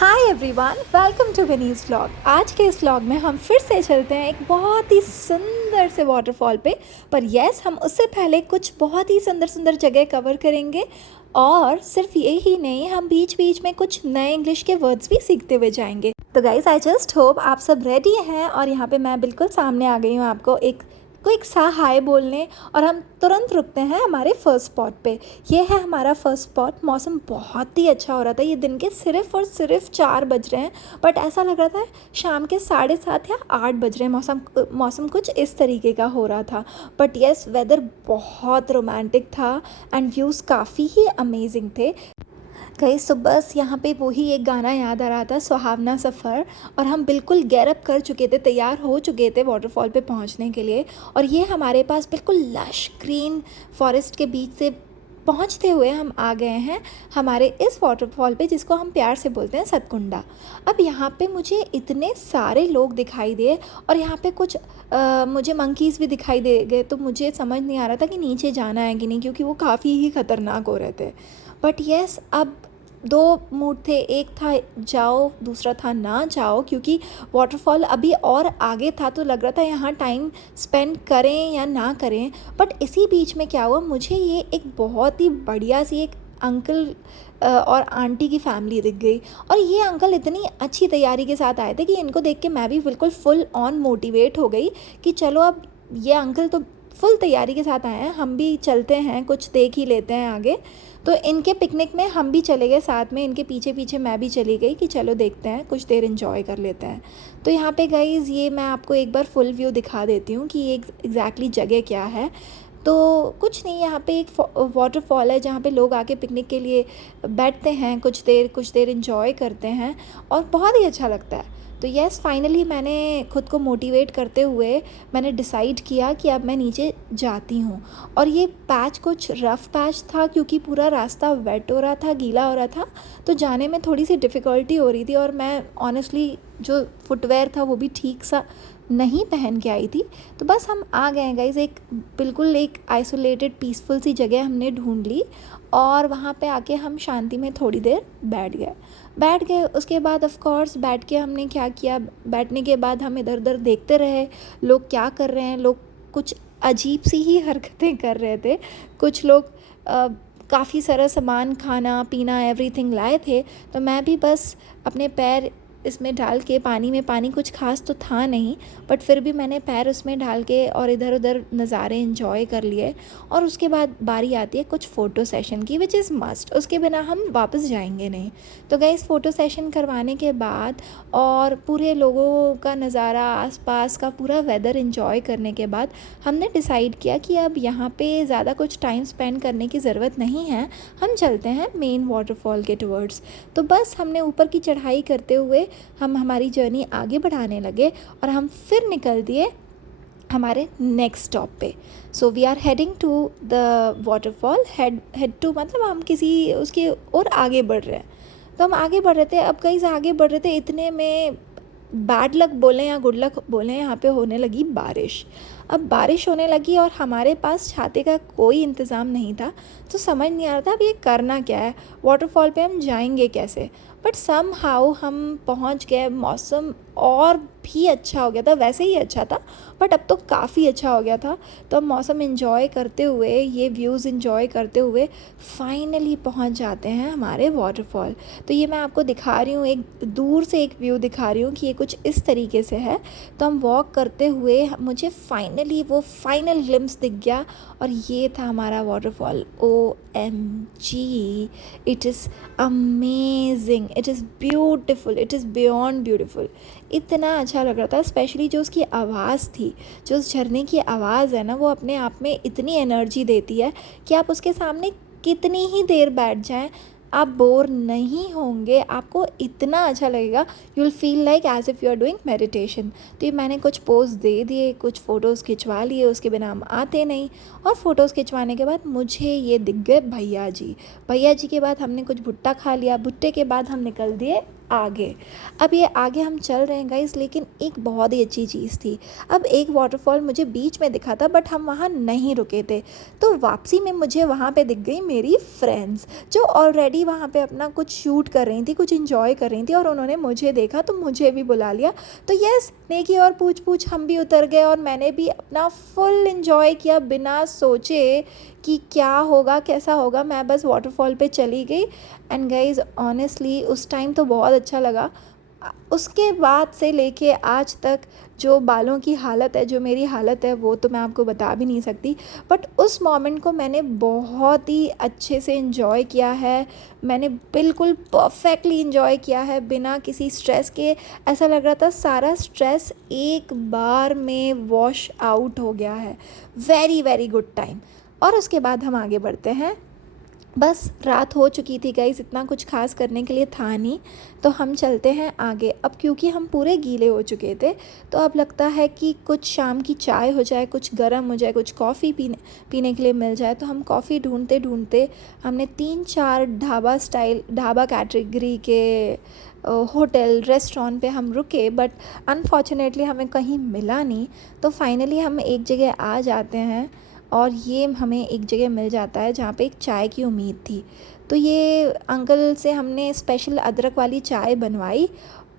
Hi everyone, welcome to Vini's vlog. आज के इस व्लॉग में हम फिर से चलते हैं एक बहुत ही सुंदर से वाटरफॉल पे। पर यस, हम उससे पहले कुछ बहुत ही सुंदर सुंदर जगह कवर करेंगे। और सिर्फ ये ही नहीं, हम बीच बीच में कुछ नए इंग्लिश के वर्ड्स भी सीखते हुए जाएंगे। तो गाइस, आई जस्ट होप आप सब रेडी हैं। और यहाँ पे मैं बिल्कुल सामने आ गई हूँ आपको एक क्विक सा हाय बोलने। और हम तुरंत रुकते हैं हमारे फर्स्ट स्पॉट पे। ये है हमारा फर्स्ट स्पॉट। मौसम बहुत ही अच्छा हो रहा था। ये दिन के सिर्फ और सिर्फ 4 बज रहे हैं, बट ऐसा लग रहा था शाम के 7:30 या 8 बज रहे हैं। मौसम कुछ इस तरीके का हो रहा था। बट यस, वेदर बहुत रोमांटिक था एंड व्यूज़ काफ़ी ही अमेजिंग थे। गाइस, तो बस यहाँ पे वही एक गाना याद आ रहा था, सुहावना सफ़र। और हम बिल्कुल गैरअप कर चुके थे, तैयार हो चुके थे वाटरफॉल पे पहुँचने के लिए। और ये हमारे पास बिल्कुल लश ग्रीन फॉरेस्ट के बीच से पहुँचते हुए हम आ गए हैं हमारे इस वाटरफॉल पे, जिसको हम प्यार से बोलते हैं सतकुंडा। अब यहाँ पे मुझे इतने सारे लोग दिखाई दिए और यहाँ पे कुछ मुझे मंकीज़ भी दिखाई दे गए। तो मुझे समझ नहीं आ रहा था कि नीचे जाना है कि नहीं, क्योंकि वो काफ़ी ही ख़तरनाक हो रहे थे। बट यस, अब 2 मूड थे, एक था जाओ, दूसरा था ना जाओ, क्योंकि वाटरफॉल अभी और आगे था। तो लग रहा था यहाँ टाइम स्पेंड करें या ना करें। बट इसी बीच में क्या हुआ, मुझे ये एक बहुत ही बढ़िया सी एक अंकल और आंटी की फैमिली दिख गई। और ये अंकल इतनी अच्छी तैयारी के साथ आए थे कि इनको देख के मैं भी बिल्कुल फुल ऑन मोटिवेट हो गई कि चलो, अब ये अंकल तो फुल तैयारी के साथ आए हैं, हम भी चलते हैं, कुछ देख ही लेते हैं आगे। तो इनके पिकनिक में हम भी चले गए साथ में, इनके पीछे पीछे मैं भी चली गई कि चलो देखते हैं, कुछ देर इन्जॉय कर लेते हैं। तो यहाँ पे गाइज़, ये मैं आपको एक बार फुल व्यू दिखा देती हूँ कि ये एग्जैक्टली जगह क्या है। तो कुछ नहीं, यहाँ पे एक वाटरफॉल है जहाँ पे लोग आके पिकनिक के लिए बैठते हैं, कुछ देर इन्जॉय करते हैं और बहुत ही अच्छा लगता है। तो यस, फाइनली मैंने खुद को मोटिवेट करते हुए मैंने डिसाइड किया कि अब मैं नीचे जाती हूँ। और ये पैच कुछ रफ़ पैच था, क्योंकि पूरा रास्ता वेट हो रहा था, गीला हो रहा था। तो जाने में थोड़ी सी डिफ़िकल्टी हो रही थी और मैं ऑनेस्टली जो फुटवेयर था वो भी ठीक सा नहीं पहन के आई थी। तो बस हम आ गए गाइज़, बिल्कुल एक आइसोलेटेड पीसफुल सी जगह हमने ढूंढ ली। और वहाँ पे आके हम शांति में थोड़ी देर बैठ गए। उसके बाद ऑफ कोर्स बैठ के हमने क्या किया, बैठने के बाद हम इधर उधर देखते रहे लोग क्या कर रहे हैं। लोग कुछ अजीब सी ही हरकतें कर रहे थे। कुछ लोग काफ़ी सारा सामान, खाना पीना, एवरीथिंग लाए थे। तो मैं भी बस अपने पैर इसमें डाल के, पानी कुछ खास तो था नहीं, बट फिर भी मैंने पैर उसमें डाल के और इधर उधर नज़ारे एंजॉय कर लिए। और उसके बाद बारी आती है कुछ फ़ोटो सेशन की, विच इज़ मस्ट, उसके बिना हम वापस जाएंगे नहीं। तो गाइस, फ़ोटो सेशन करवाने के बाद और पूरे लोगों का नज़ारा, आसपास का पूरा वेदर एंजॉय करने के बाद हमने डिसाइड किया कि अब यहाँ पे ज़्यादा कुछ टाइम स्पेंड करने की ज़रूरत नहीं है, हम चलते हैं मेन वाटरफॉल के टुवर्ड्स। तो बस हमने ऊपर की चढ़ाई करते हुए हम हमारी जर्नी आगे बढ़ाने लगे और हम फिर निकल दिए हमारे नेक्स्ट स्टॉप पे। So we are heading to the waterfall. Head to मतलब हम किसी उसके और आगे बढ़ रहे हैं। तो हम आगे बढ़ रहे थे। अब कहीं से आगे बढ़ रहे थे, इतने में बैड लक बोलें या गुड लक बोलें, यहाँ पे होने लगी बारिश। अब बारिश होने लगी और हमारे पास छाते का कोई इंतज़ाम नहीं था। तो समझ नहीं आ रहा था अब ये करना क्या है, वाटरफॉल पे हम जाएंगे कैसे। बट सम हाउ हम पहुँच गए। मौसम और भी अच्छा हो गया था, वैसे ही अच्छा था बट अब तो काफ़ी अच्छा हो गया था। तो हम मौसम एंजॉय करते हुए, ये व्यूज़ एंजॉय करते हुए फाइनली पहुँच जाते हैं हमारे वाटरफॉल। तो ये मैं आपको दिखा रही हूँ, एक दूर से एक व्यू दिखा रही हूँ कि ये कुछ इस तरीके से है। तो हम वॉक करते हुए मुझे फाइनली वो फाइनल ग्लिम्स दिख गया और ये था हमारा waterfall. OMG, it is amazing, it is beautiful, it is beyond beautiful. इतना अच्छा लग रहा था, स्पेशली जो उसकी आवाज़ थी, जो उस झरने की आवाज़ है ना, वो अपने आप में इतनी एनर्जी देती है कि आप उसके सामने कितनी ही देर बैठ जाएं, आप बोर नहीं होंगे। आपको इतना अच्छा लगेगा, you will feel like as if you are doing meditation. तो ये मैंने कुछ पोज दे दिए, कुछ फ़ोटोज़ खिंचवा लिए, उसके बिना हम आते नहीं। और फ़ोटोज़ खिंचवाने के बाद मुझे ये दिख गए भैया जी। भैया जी के बाद हमने कुछ भुट्टा खा लिया। भुट्टे के बाद हम निकल दिए आगे। अब ये आगे हम चल रहे हैं गाइस, लेकिन एक बहुत ही अच्छी चीज़ थी। अब एक वाटरफॉल मुझे बीच में दिखा था, बट हम वहाँ नहीं रुके थे। तो वापसी में मुझे वहाँ पे दिख गई मेरी फ्रेंड्स, जो ऑलरेडी वहाँ पे अपना कुछ शूट कर रही थी, कुछ इन्जॉय कर रही थी, और उन्होंने मुझे देखा तो मुझे भी बुला लिया। तो यस, नेकी और पूछ पूछ हम भी उतर गए, और मैंने भी अपना फुल इन्जॉय किया बिना सोचे कि क्या होगा कैसा होगा। मैं बस वाटरफॉल पे चली गई, एंड गाइज ऑनेस्टली उस टाइम तो बहुत अच्छा लगा। उसके बाद से लेके आज तक जो बालों की हालत है, जो मेरी हालत है, वो तो मैं आपको बता भी नहीं सकती। बट उस मोमेंट को मैंने बहुत ही अच्छे से इन्जॉय किया है। मैंने बिल्कुल परफेक्टली इन्जॉय किया है बिना किसी स्ट्रेस के। ऐसा लग रहा था सारा स्ट्रेस एक बार में वॉश आउट हो गया है। Very very good time. और उसके बाद हम आगे बढ़ते हैं। बस रात हो चुकी थी गाइस, इतना कुछ खास करने के लिए था नहीं, तो हम चलते हैं आगे। अब क्योंकि हम पूरे गीले हो चुके थे, तो अब लगता है कि कुछ शाम की चाय हो जाए, कुछ गर्म हो जाए, कुछ कॉफ़ी पीने के लिए मिल जाए। तो हम कॉफ़ी ढूंढते ढूंढते हमने 3-4 ढाबा कैटेगरी के होटल रेस्टोरेंट पे हम रुके, बट अनफॉर्चुनेटली हमें कहीं मिला नहीं। तो फाइनली हम एक जगह आ जाते हैं, और ये हमें एक जगह मिल जाता है जहाँ पे एक चाय की उम्मीद थी। तो ये अंकल से हमने स्पेशल अदरक वाली चाय बनवाई,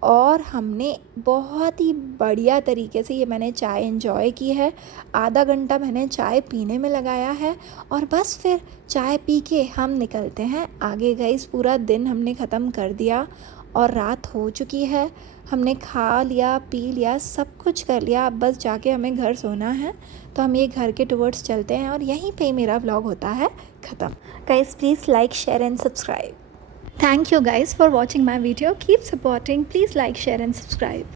और हमने बहुत ही बढ़िया तरीके से ये मैंने चाय एंजॉय की है। आधा घंटा मैंने चाय पीने में लगाया है, और बस फिर चाय पी के हम निकलते हैं आगे। गाइस पूरा दिन हमने ख़त्म कर दिया, और रात हो चुकी है। हमने खा लिया, पी लिया, सब कुछ कर लिया। अब बस जाके हमें घर सोना है। तो हम ये घर के टुवर्ड्स चलते हैं, और यहीं पे मेरा व्लॉग होता है ख़त्म। Guys please like, share and subscribe. Thank you guys for watching my video. Keep supporting. Please like, share and subscribe.